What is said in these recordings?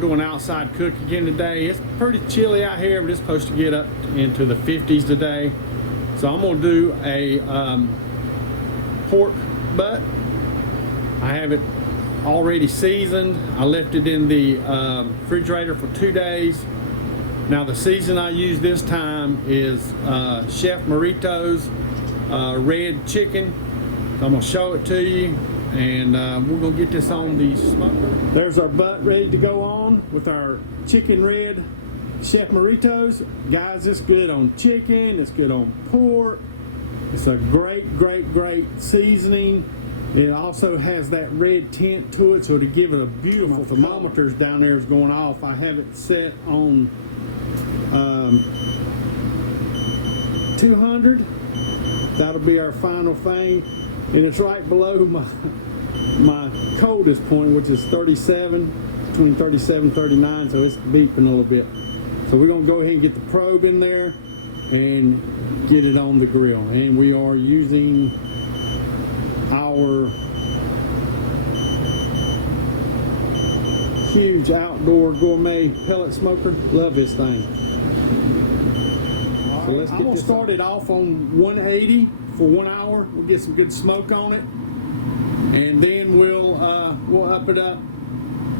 gonna do an outside cook again today. It's pretty chilly out here, but it's supposed to get up into the 50s today. So I'm gonna do a pork butt. I have it already seasoned. I left it in the refrigerator for 2 days. Now the season I use this time is Chef Merito's red chicken. So I'm gonna show it to you, and we're gonna get this on the smoker. There's our butt ready to go on with our chicken red Chef Merito's. Guys, it's good on chicken, it's good on pork. It's a great seasoning. It also has that red tint to it, so to give it a beautiful. My thermometers down there is going off. I have it set on 200. That'll be our final thing, and it's right below my coldest point, which is 37, between 37 and 39, so it's beeping a little bit. So we're gonna go ahead and get the probe in there and get it on the grill. And we are using our huge outdoor gourmet pellet smoker. Love this thing. So let's get this started off on 180 for 1 hour. We'll get some good smoke on it, and then we'll up it up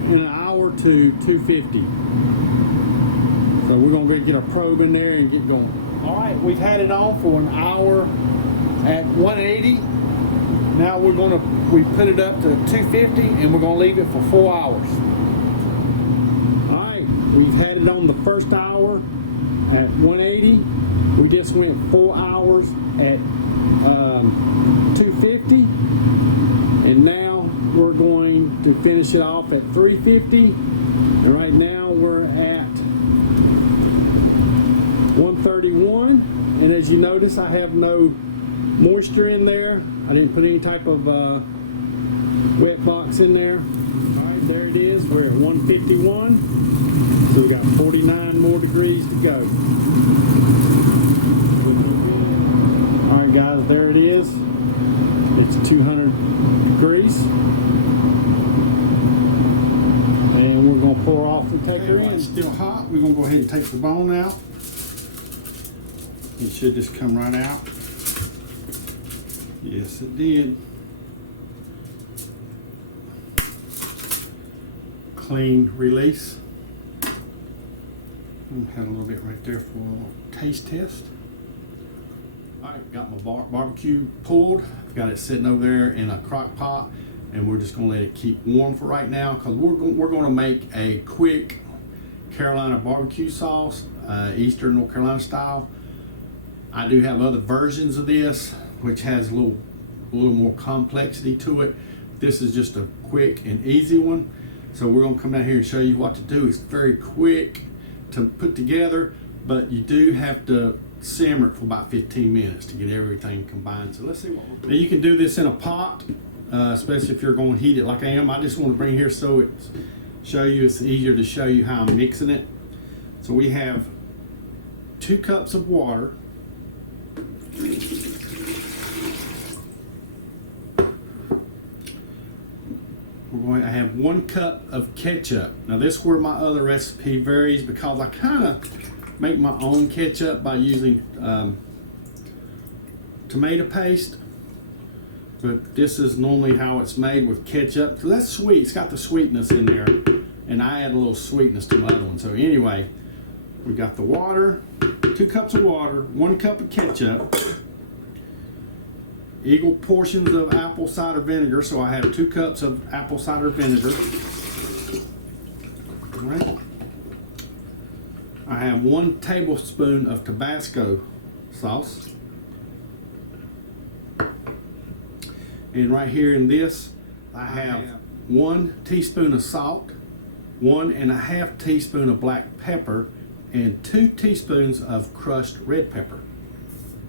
in an hour to 250. So we're gonna get our probe in there and get going. All right, we've had it on for an hour at 180. Now we put it up to 250, and we're gonna leave it for 4 hours. All right, we've had it on the first hour at 180. We just went 4 hours at 250, and now we're going to finish it off at 350. And right now we're at 131, and as you notice, I have no moisture in there. I didn't put any type of wet box in there. All right, there it is. We're at 151, so we got 49 more degrees to go. All right, guys, there it is. It's 200 degrees, and we're gonna pour off and take her in. It's still hot. We're gonna go ahead and take the bone out. It should just come right out. Yes, it did. Clean release. Had a little bit right there for a little taste test. All right, got my barbecue pulled. Got it sitting over there in a crock pot, and we're just gonna let it keep warm for right now, because we're gonna make a quick Carolina barbecue sauce, Eastern North Carolina style. I do have other versions of this, which has a little more complexity to it. This is just a quick and easy one. So we're gonna come down here and show you what to do. It's very quick to put together, but you do have to simmer it for about 15 minutes to get everything combined. So let's see what we'll do. Now you can do this in a pot, especially if you're gonna heat it like I am. I just wanna bring here so it's easier to show you how I'm mixing it. So we have 2 cups of water. I have 1 cup of ketchup. Now this is where my other recipe varies, because I kind of make my own ketchup by using tomato paste, but this is normally how it's made with ketchup. So that's sweet. It's got the sweetness in there, and I add a little sweetness to my other one. So anyway, we got the water, 2 cups of water, 1 cup of ketchup, equal portions of apple cider vinegar. So I have 2 cups of apple cider vinegar. All right. I have 1 tablespoon of Tabasco sauce. And right here in this, I have 1 teaspoon of salt, 1.5 teaspoon of black pepper, and 2 teaspoons of crushed red pepper.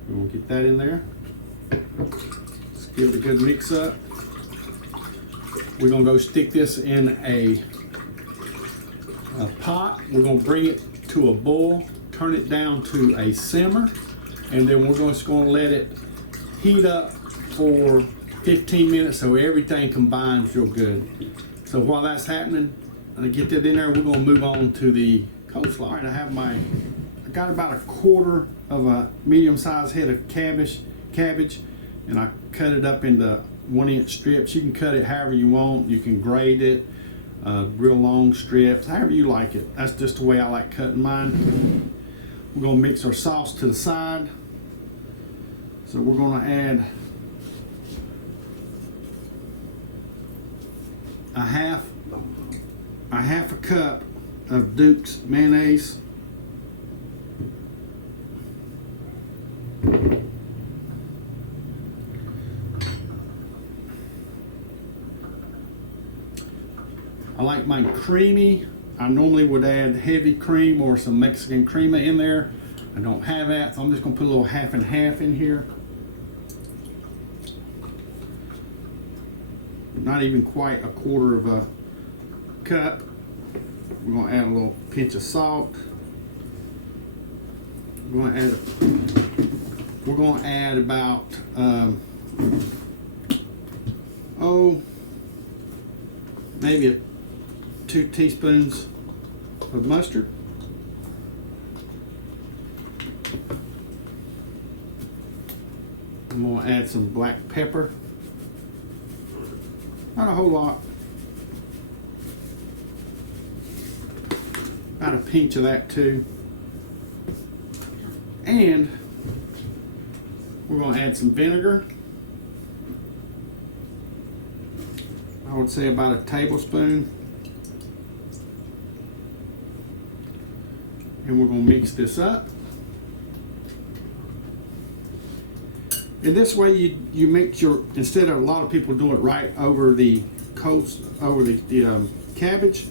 We'll get that in there. Let's give it a good mix up. We're gonna go stick this in a pot. We're gonna bring it to a boil, turn it down to a simmer, and then we're just gonna let it heat up for 15 minutes so everything combines real good. So while that's happening, get that in there. We're gonna move on to the coleslaw. All right, I got about a quarter of a medium-sized head of cabbage, and I cut it up into 1-inch strips. You can cut it however you want. You can grate it, real long strips, however you like it. That's just the way I like cutting mine. We're gonna mix our sauce to the side. So we're gonna add a half a cup of Duke's mayonnaise. I like mine creamy. I normally would add heavy cream or some Mexican crema in there. I don't have that, so I'm just gonna put a little half and half in here. Not even quite a quarter of a cup. We're gonna add a little pinch of salt. We're gonna add about maybe 2 teaspoons of mustard. I'm gonna add some black pepper. Not a whole lot. About a pinch of that too. And we're gonna add some vinegar. I would say about a tablespoon. And we're gonna mix this up. And this way you make your, instead of a lot of people do it right over the cabbage,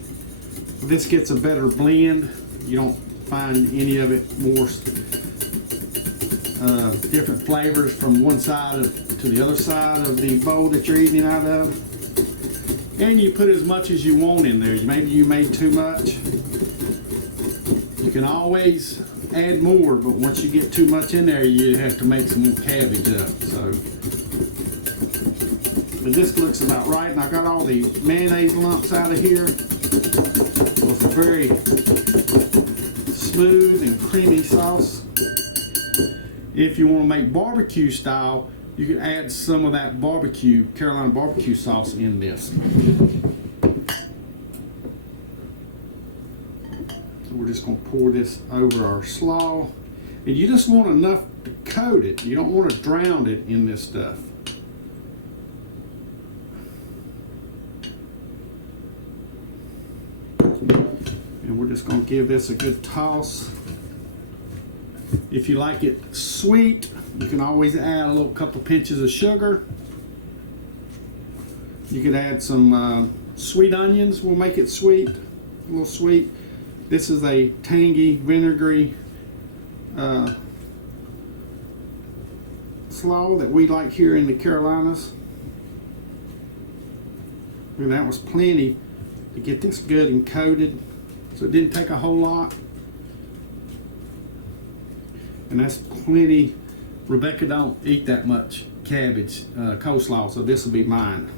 this gets a better blend. You don't find any of it more different flavors from one side to the other side of the bowl that you're eating out of. And you put as much as you want in there. Maybe you made too much. You can always add more, but once you get too much in there, you have to make some more cabbage up. So, but this looks about right, and I got all the mayonnaise lumps out of here. So it's a very smooth and creamy sauce. If you want to make barbecue style, you can add some of that Carolina barbecue sauce in this. We're just going to pour this over our slaw. And you just want enough to coat it. You don't want to drown it in this stuff. And we're just going to give this a good toss. If you like it sweet, you can always add a little couple pinches of sugar. You could add some sweet onions. Will make it sweet, a little sweet. This is a tangy, vinegary slaw that we like here in the Carolinas. And that was plenty to get this good and coated. So it didn't take a whole lot. And that's plenty. Rebecca don't eat that much cabbage, coleslaw, so this will be mine.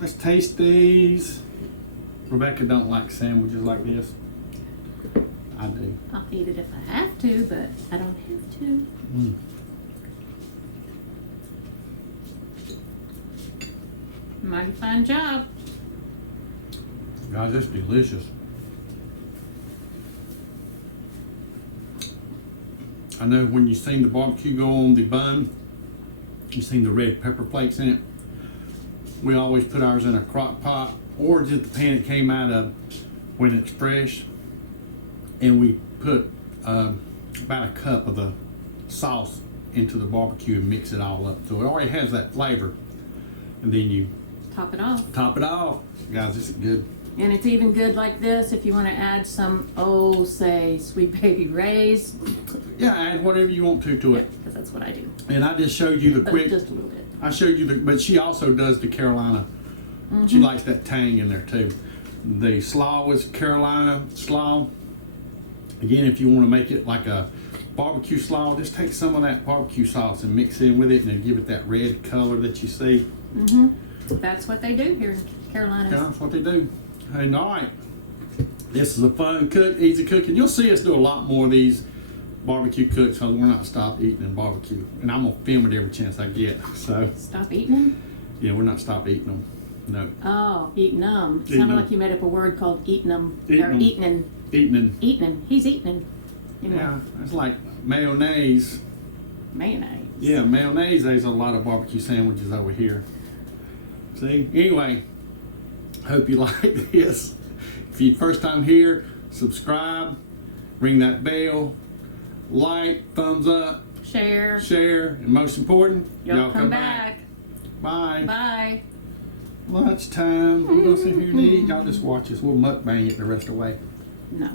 Let's taste these. Rebecca don't like sandwiches like this. I do. I'll eat it if I have to, but I don't have to. Mighty fine job. Guys, that's delicious. I know when you seen the barbecue go on the bun, You seen the red pepper flakes in it. We always put ours in a crock pot or just the pan it came out of when it's fresh. And we put about a cup of the sauce into the barbecue and mix it all up. So it already has that flavor. And then you Top it off. top it off. Guys, this is good. And it's even good like this if you want to add some, say, Sweet Baby Ray's. Yeah, add whatever you want to it. Because that's what I do. And I just showed you the But quick. just a little bit. I showed you but she also does the Carolina. She likes that tang in there too. The slaw was Carolina slaw. Again, if you want to make it like a barbecue slaw, just take some of that barbecue sauce and mix in with it and then give it that red color that you see. That's what they do here in Carolina. Yeah, that's what they do. And all right, this is a fun cook, easy cooking. You'll see us do a lot more of these barbecue cooks because we're not stopped eating in barbecue. And I'm gonna film it every chance I get. So Stop eating them? yeah, we're not stopped eating them. No. Oh, eating them. Eating Sounded 'em. like you made up a word called eating them. Eating Or 'em. eating and Eating and eating and he's eating and yeah, it's like mayonnaise. mayonnaise. Yeah, mayonnaise. There's a lot of barbecue sandwiches over here. See? Anyway, hope you like this. If you're first time here, subscribe, ring that bell, like, thumbs up, Share. share, and most important, Y'all come back. Bye. Bye. Lunchtime. We're gonna sit here and eat. Y'all just watch us. We'll mukbang it the rest of the way. No.